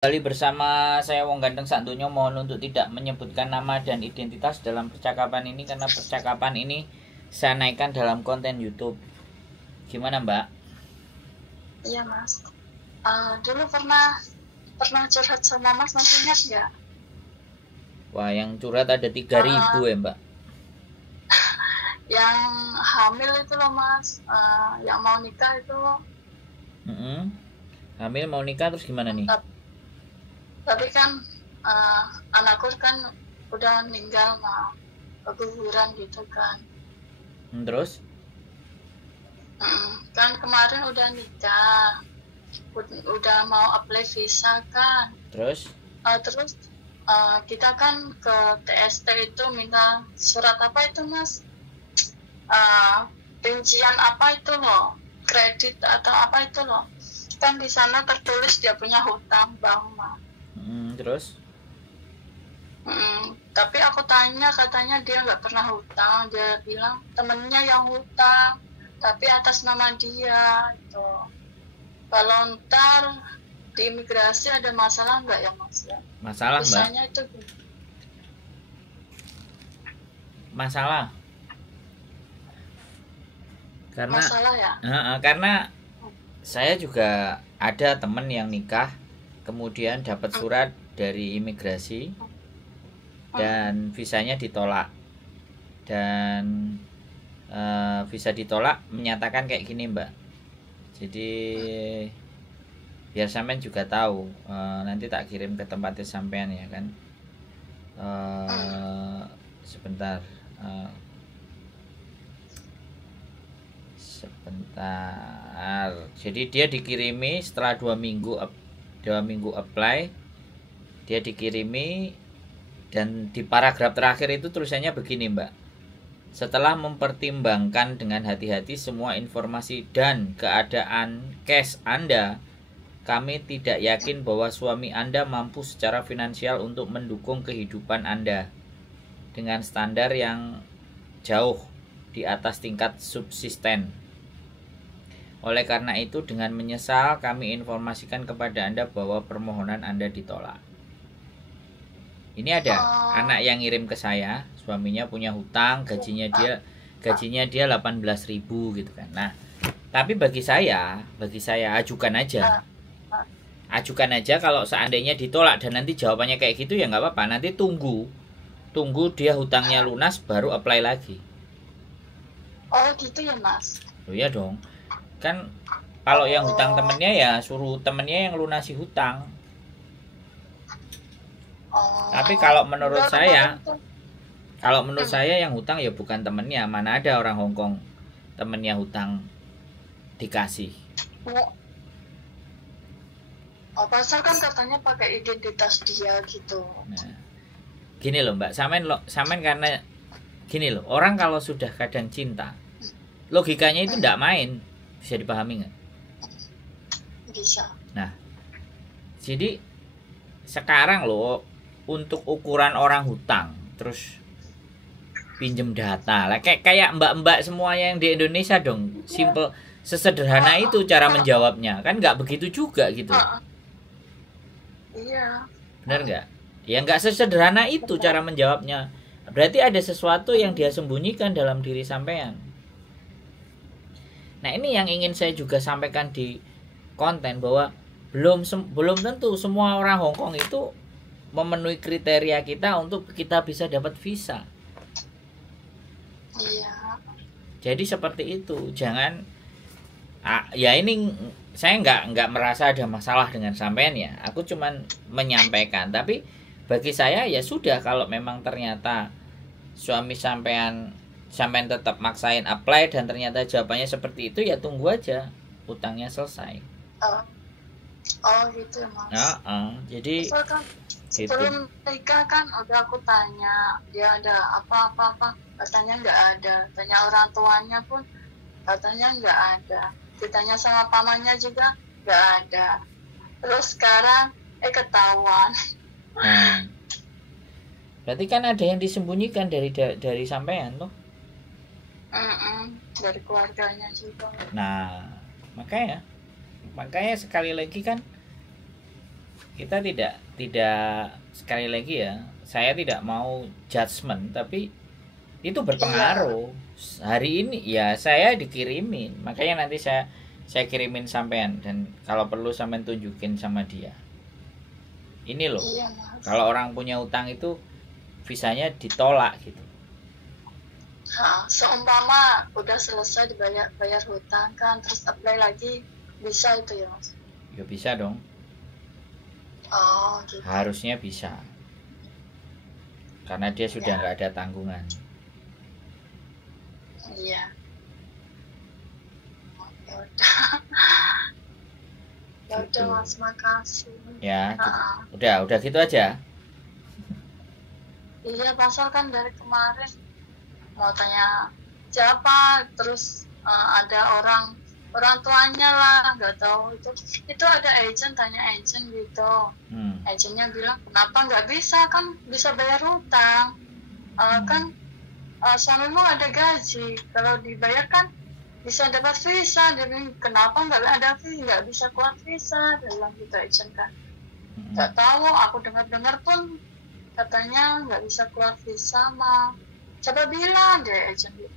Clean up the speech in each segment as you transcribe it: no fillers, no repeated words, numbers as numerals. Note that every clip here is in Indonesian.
Kembali bersama saya Wong Ganteng Sakdonya, mohon untuk tidak menyebutkan nama dan identitas dalam percakapan ini karena percakapan ini saya naikkan dalam konten YouTube. Gimana Mbak? Iya Mas. Dulu pernah curhat sama Mas, masih ingat nggak? Wah, yang curhat ada 3.000 ya Mbak. Yang hamil itu loh Mas, yang mau nikah itu. Hamil mau nikah terus gimana nih? Tapi kan anakku kan udah meninggal, mau keguguran gitu kan. Terus? Kan kemarin udah nikah, udah mau apply visa kan. Terus? Terus kita kan ke TST itu minta surat apa itu Mas? Rincian apa itu loh, kredit atau apa itu loh. Kan di sana tertulis dia punya hutang bank Mas. Terus? Tapi aku tanya, katanya dia nggak pernah hutang. Dia bilang temennya yang hutang, tapi atas nama dia gitu. Kalau ntar di imigrasi ada masalah nggak ya Mas ya? Masalah Misalnya Mbak? Itu Masalah? masalah ya? Karena saya juga ada temen yang nikah kemudian dapat surat dari imigrasi dan visanya ditolak, dan visa ditolak menyatakan kayak gini Mbak. Jadi biar sampean juga tahu, nanti tak kirim ke tempatnya sampean ya kan. Sebentar. Jadi dia dikirimi setelah 2 minggu apply, dia dikirimi, dan di paragraf terakhir itu tulisannya begini Mbak: setelah mempertimbangkan dengan hati-hati semua informasi dan keadaan cash Anda, kami tidak yakin bahwa suami Anda mampu secara finansial untuk mendukung kehidupan Anda dengan standar yang jauh di atas tingkat subsisten. Oleh karena itu, dengan menyesal kami informasikan kepada Anda bahwa permohonan Anda ditolak. Ini ada anak yang ngirim ke saya, suaminya punya hutang, gajinya dia 18.000 gitu kan. Nah, tapi bagi saya ajukan aja. Ajukan aja, kalau seandainya ditolak dan nanti jawabannya kayak gitu ya nggak apa-apa. Nanti tunggu dia hutangnya lunas baru apply lagi. Oh gitu ya Mas? Oh iya dong. Kan kalau yang hutang temennya ya suruh temennya yang lunasi hutang. Tapi kalau menurut saya yang hutang ya bukan temennya. Mana ada orang Hongkong temennya hutang dikasih. Pasal kan katanya pakai identitas dia gitu. Nah, gini loh Mbak, samen karena gini loh, orang kalau sudah kadang cinta, logikanya itu tidak main. Bisa dipahami nggak? Bisa. Nah, jadi sekarang loh, untuk ukuran orang hutang terus pinjem data lah, kayak mbak-mbak semuanya yang di Indonesia dong, simple, sesederhana itu cara menjawabnya, kan nggak begitu juga gitu. Iya. Benar nggak? Ya nggak sesederhana itu cara menjawabnya. Berarti ada sesuatu yang dia sembunyikan dalam diri sampean. Nah, ini yang ingin saya juga sampaikan di konten, bahwa belum tentu semua orang Hongkong itu memenuhi kriteria kita untuk kita bisa dapat visa. Iya. Jadi seperti itu. Jangan ya ini saya nggak merasa ada masalah dengan sampean ya. Aku cuman menyampaikan. Tapi bagi saya ya sudah, kalau memang ternyata suami sampean tetap maksain apply dan ternyata jawabannya seperti itu, ya tunggu aja utangnya selesai. Oh gitu Mas. Jadi kan sebelum nikah kan udah aku tanya dia ada apa-apa, katanya nggak ada. Tanya orang tuanya pun katanya nggak ada. Ditanya sama pamannya juga nggak ada. Terus sekarang ketahuan. Berarti kan ada yang disembunyikan dari sampean loh. Dari keluarganya juga. Nah, makanya sekali lagi kan kita tidak sekali lagi ya, saya tidak mau judgement, tapi itu berpengaruh. Hari ini ya saya dikirimin, makanya nanti saya kirimin sampean, dan kalau perlu sampean tunjukin sama dia. Ini loh, Iya, Mas. kalau orang punya utang itu visanya ditolak gitu. Seumpama udah selesai bayar hutang kan, terus apply lagi, bisa itu ya, Mas? Ya bisa dong, Oh, gitu. harusnya bisa, karena dia sudah nggak ada tanggungan. Iya. Ya udah. Ya udah, Gitu. Mas, makasih. Ya, udah gitu aja. Iya, pasal kan dari kemarin mau tanya siapa, terus ada orang tuanya lah, nggak tahu itu ada agent, tanya agent gitu. Agentnya bilang kenapa nggak bisa, kan bisa bayar hutang, kan suamimu ada gaji, kalau dibayar kan bisa dapat visa. Jadi kenapa nggak ada visa, nggak bisa keluar visa, dia bilang gitu agent kan. Nggak tahu, aku dengar pun katanya nggak bisa keluar visa mah. Coba bilang deh agent bilang.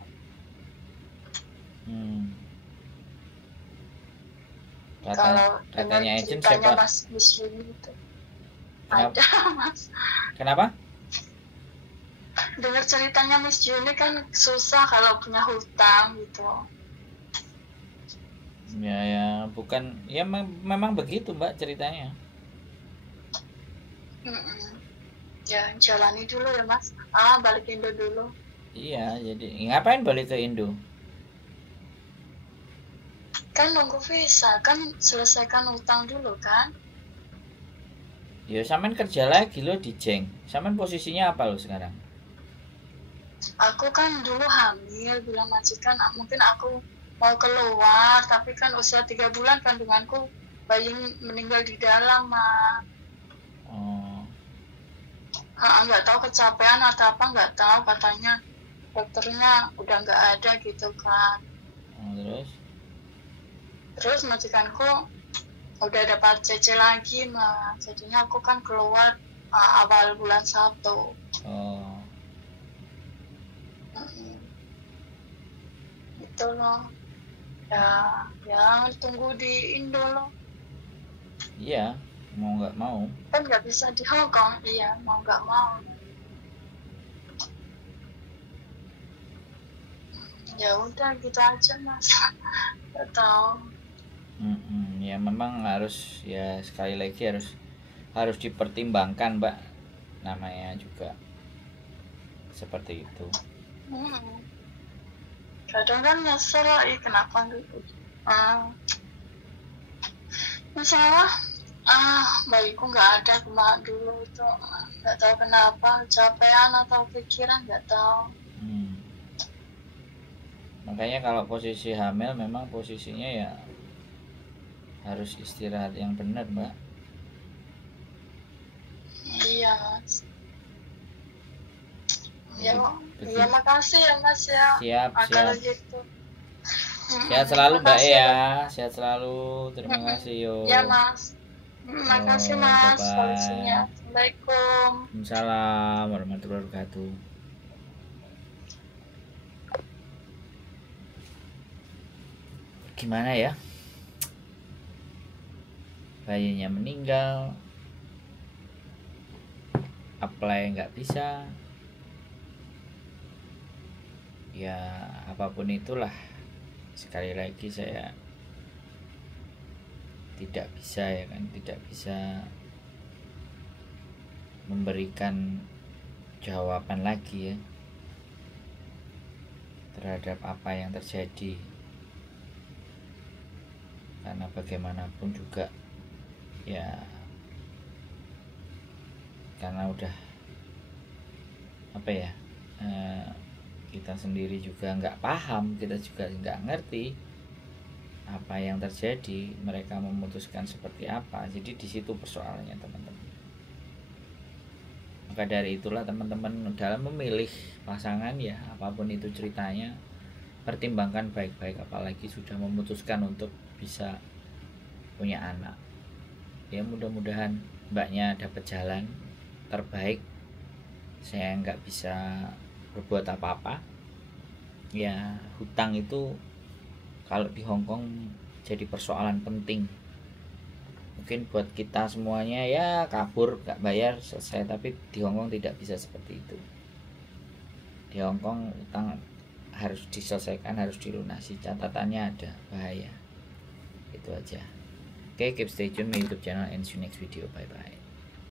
Kalau Katanya agent ceritanya siapa? Mas Yuni itu Kenapa? ada, Mas. Kenapa? Dengar ceritanya Miss Yuni kan susah kalau punya hutang gitu. Ya bukan, ya memang begitu Mbak ceritanya. Ya jalani dulu ya Mas. Balik Indo dulu. Iya, jadi ngapain balik ke Indo? Kan nunggu visa, kan selesaikan hutang dulu kan. Ya sampean kerja lagi lo di Jeng. Sampean posisinya apa lo sekarang? Aku kan dulu hamil, bilang majikan mungkin aku mau keluar, tapi kan usia 3 bulan kandunganku, bayi meninggal di dalam, Ma. Nggak tahu kecapean atau apa, nggak tahu, katanya dokternya udah nggak ada gitu kan. Terus majikanku udah dapat CC lagi, Ma. Jadinya aku kan keluar awal bulan 1. Itu loh. Ya tunggu di Indo loh. Iya, mau nggak mau. Kan nggak bisa di Hong Kong, iya, mau nggak mau. Ya udah gitu aja Mas. Nggak tahu. Ya memang harus, ya sekali lagi harus dipertimbangkan Mbak, namanya juga seperti itu. Kadang kan nyesel, kenapa gitu. Masalah bayiku nggak ada kemarin dulu itu, nggak tahu kenapa, capean atau pikiran, nggak tahu. Makanya kalau posisi hamil memang posisinya ya harus istirahat yang benar Mbak. Iya Mas. Ya makasih ya Mas ya. Siap. Gitu. Sehat selalu Mbak ya. Sehat selalu. Terima kasih yo. Ya Mas. Makasih Mas. Solusinya. Assalamualaikum. Waalaikumsalam warahmatullahi wabarakatuh. Gimana ya? Bayinya meninggal, apply nggak bisa, ya apapun itulah, sekali lagi saya tidak bisa ya kan, tidak bisa memberikan jawaban lagi ya terhadap apa yang terjadi, karena bagaimanapun juga ya karena udah apa ya, kita sendiri juga nggak paham, kita juga nggak ngerti apa yang terjadi, mereka memutuskan seperti apa. Jadi di situ persoalannya teman-teman. Maka dari itulah teman-teman dalam memilih pasangan ya apapun itu ceritanya, pertimbangkan baik-baik, apalagi sudah memutuskan untuk bisa punya anak. Ya mudah-mudahan mbaknya dapat jalan terbaik. Saya nggak bisa berbuat apa-apa. Ya hutang itu kalau di Hong Kong jadi persoalan penting. Mungkin buat kita semuanya ya kabur nggak bayar selesai, tapi di Hong Kong tidak bisa seperti itu. Di Hong Kong utang harus diselesaikan, harus dilunasi, catatannya ada, bahaya. Itu aja. Oke, keep stay tune my YouTube channel and see you next video. Bye bye.